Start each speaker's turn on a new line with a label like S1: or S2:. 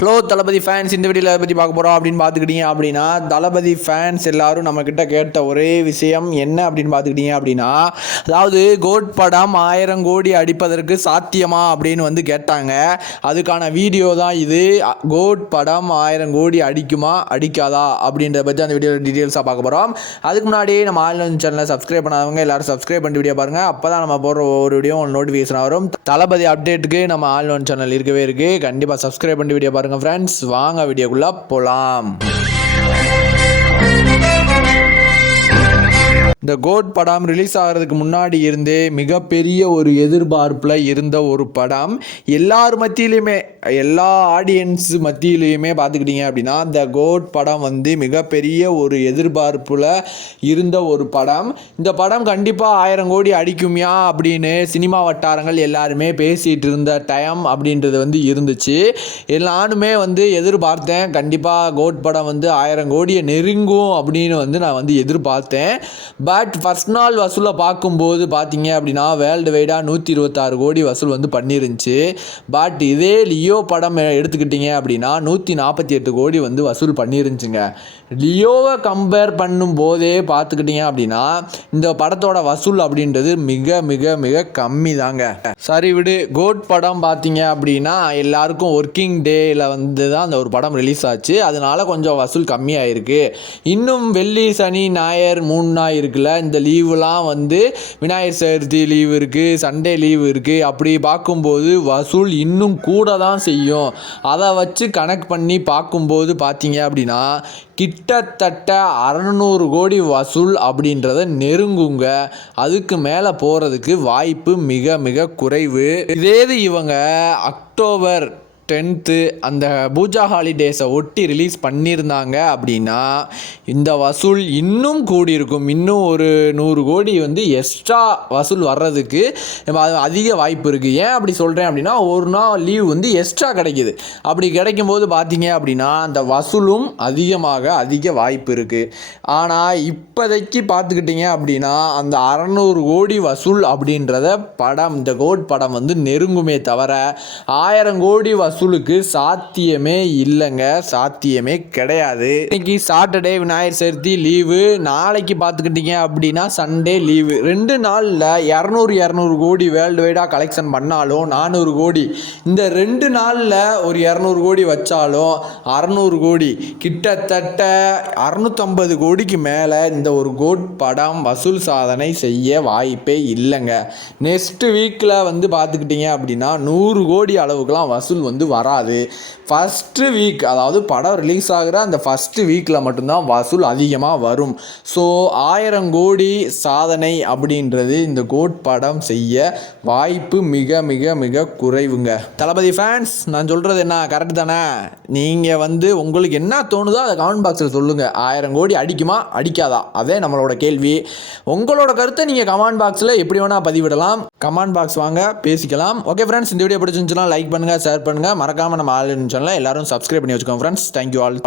S1: Hello தளபதி fans இந்த வீடியோவில் பற்றி பார்க்க போகிறோம் அப்படின்னு பார்த்துக்கிட்டீங்க அப்படின்னா தளபதி ஃபேன்ஸ் எல்லாரும் நம்மக்கிட்ட கேட்ட ஒரே விஷயம் என்ன அப்படின்னு பார்த்துக்கிட்டீங்க அப்படின்னா அதாவது கோட் படம் ஆயிரம் கோடி அடிப்பதற்கு சாத்தியமா அப்படின்னு வந்து கேட்டாங்க. அதுக்கான வீடியோ தான் இது. கோட் படம் ஆயிரம் கோடி அடிக்குமா அடிக்காதா அப்படின்றத பற்றி அந்த வீடியோ டீட்டெயில்ஸாக பார்க்க போகிறோம் அதுக்கு முன்னாடி நம்ம ஆன்லைன் சேனலை சப்ஸ்கிரைப் பண்ணாதவங்க எல்லாரும் சப்ஸ்கிரைப் பண்ணி வீடியோ பாருங்கள் அப்போ தான் நம்ம போடுற ஒவ்வொரு வீடியோ நோட்டிஃபிகேஷன் வரும். தளபதி அப்டேட்டுக்கு நம்ம ஆன்லைன் சேனல் இருக்கவே இருக்குது கண்டிப்பாக சப்ஸ்கிரைப் பண்ணி வீடியோ பாருங்கள் ஃப்ரெண்ட்ஸ் வாங்க வீடியோக்குள்ளே போகலாம் இந்த கோட் படம் ரிலீஸ் ஆகிறதுக்கு முன்னாடி இருந்தே மிகப்பெரிய ஒரு எதிர்பார்ப்பில் இருந்த ஒரு படம். எல்லார் மத்தியிலையுமே எல்லா ஆடியன்ஸ் மத்தியிலையுமே பார்த்துக்கிட்டிங்க அப்படின்னா இந்த கோட் படம் வந்து மிகப்பெரிய ஒரு எதிர்பார்ப்பில் இருந்த ஒரு படம். இந்த படம் கண்டிப்பாக ஆயிரம் கோடி அடிக்குமியா அப்படின்னு சினிமா வட்டாரங்கள் எல்லாருமே பேசிகிட்டு இருந்த டைம் அப்படின்றது வந்து இருந்துச்சு. எல்லாருமே வந்து எதிர்பார்த்தேன் கண்டிப்பாக கோட் படம் வந்து ஆயிரம் கோடியை நெருங்கும் அப்படின்னு வந்து நான் வந்து எதிர்பார்த்தேன். பட் ஃபர்ஸ்ட் நாள் வசூலை பார்க்கும்போது பார்த்தீங்க அப்படின்னா வேர்ல்டு வைடாக நூற்றி இருபத்தாறு கோடி வசூல் வந்து பண்ணிருந்துச்சு. பட் இதே லியோ படம் எடுத்துக்கிட்டிங்க அப்படின்னா நூற்றி நாற்பத்தி எட்டு கோடி வந்து வசூல் பண்ணிருந்துச்சுங்க. லியோவை கம்பேர் பண்ணும் போதே பார்த்துக்கிட்டிங்க அப்படின்னா இந்த படத்தோட வசூல் அப்படின்றது மிக மிக மிக கம்மி தாங்க சரி விடு கோட் படம் பார்த்தீங்க அப்படின்னா எல்லாருக்கும் ஒர்க்கிங் டேயில் வந்து தான் அந்த ஒரு படம் ரிலீஸ் ஆச்சு. அதனால கொஞ்சம் வசூல் கம்மியாயிருக்கு. இன்னும் வெள்ளி சனி ஞாயிறு மூணு நாள் இருக்குல்ல இந்த லீவுலாம் வந்து விநாயகர் சதுர்த்தி லீவு இருக்குது சண்டே லீவு இருக்குது அப்படி பார்க்கும்போது வசூல் இன்னும் கூட தான் செய்யும். அதை வச்சு கணக்கு பண்ணி பார்க்கும்போது பார்த்தீங்க அப்படின்னா கிட்டத்தட்ட அறநூறு கோடி வசூல் அப்படின்றத நெருங்குங்க. அதுக்கு மேலே போகிறதுக்கு வாய்ப்பு மிக மிக குறைவு. இதேது இவங்க அக்டோபர் டென்த்து அந்த பூஜா ஹாலிடேஸை ஒட்டி ரிலீஸ் பண்ணியிருந்தாங்க அப்படின்னா இந்த வசூல் இன்னும் கூடியிருக்கும். இன்னும் ஒரு நூறு கோடி வந்து எக்ஸ்ட்ரா வசூல் வர்றதுக்கு அதிக வாய்ப்பு இருக்குது ஏன் அப்படி சொல்கிறேன் அப்படின்னா ஒரு நாள் லீவ் வந்து எக்ஸ்ட்ரா கிடைக்கிது. அப்படி கிடைக்கும்போது பார்த்தீங்க அப்படின்னா அந்த வசூலும் அதிகமாக அதிக வாய்ப்பு இருக்குது ஆனால் இப்போதைக்கு பார்த்துக்கிட்டிங்க அப்படின்னா அந்த அறநூறு கோடி வசூல் அப்படின்றத படம் இந்த கோட் படம் வந்து நெருங்குமே தவிர ஆயிரம் கோடி வசூல் வசூலுக்கு சாத்தியமே இல்லைங்க. சாத்தியமே கிடையாது. இன்னைக்கு சாட்டர்டே விநாயகர் சதுர்த்தி லீவு நாளைக்கு பார்த்துக்கிட்டிங்க அப்படின்னா சண்டே லீவு ரெண்டு நாளில் இரநூறு இரநூறு கோடி வேர்ல்டு வைடாக கலெக்ஷன் பண்ணாலும் நானூறு கோடி. இந்த ரெண்டு நாளில் ஒரு இரநூறு கோடி வச்சாலும் அறநூறு கோடி. கிட்டத்தட்ட அறுநூத்தம்பது கோடிக்கு மேலே இந்த ஒரு கோட் படம் வசூல் சாதனை செய்ய வாய்ப்பே இல்லைங்க. நெக்ஸ்ட் வீக்கில் வந்து பார்த்துக்கிட்டிங்க அப்படின்னா நூறு கோடி அளவுக்குலாம் வசூல் வந்து வராது. ஃபஸ்ட்டு வீக் அதாவது படம் ரிலீஸ் ஆகிற அந்த ஃபஸ்ட்டு வீக்கில் மட்டும்தான் வசூல் அதிகமாக வரும். ஸோ ஆயிரம் கோடி சாதனை அப்படின்றது இந்த கோட் படம் செய்ய வாய்ப்பு மிக மிக மிக குறைவுங்க. தளபதி ஃபேன்ஸ் நான் சொல்கிறது என்ன? கரெக்ட் தானே? நீங்கள் வந்து உங்களுக்கு என்ன தோணுதோ அதை கமெண்ட் பாக்ஸில் சொல்லுங்கள் ஆயிரம் கோடி அடிக்குமா? அடிக்காதா? அதே நம்மளோட கேள்வி. உங்களோட கருத்தை நீங்கள் கமெண்ட் பாக்ஸில் எப்படி வேணால் பதிவிடலாம். கமெண்ட் பாக்ஸ் வாங்க பேசிக்கலாம். ஓகே ஃப்ரெண்ட்ஸ் இந்த வீடியோ பிடிச்சிருந்துச்சுன்னா லைக் பண்ணுங்கள் ஷேர் பண்ணுங்கள் மறக்காமல் நம்ம ஆல் சொன்னால் எல்லாரும் சப்ஸ்கிரைப் பண்ணி வச்சுக்கோங்க ஃப்ரெண்ட்ஸ் தேங்க்யூ ஆல்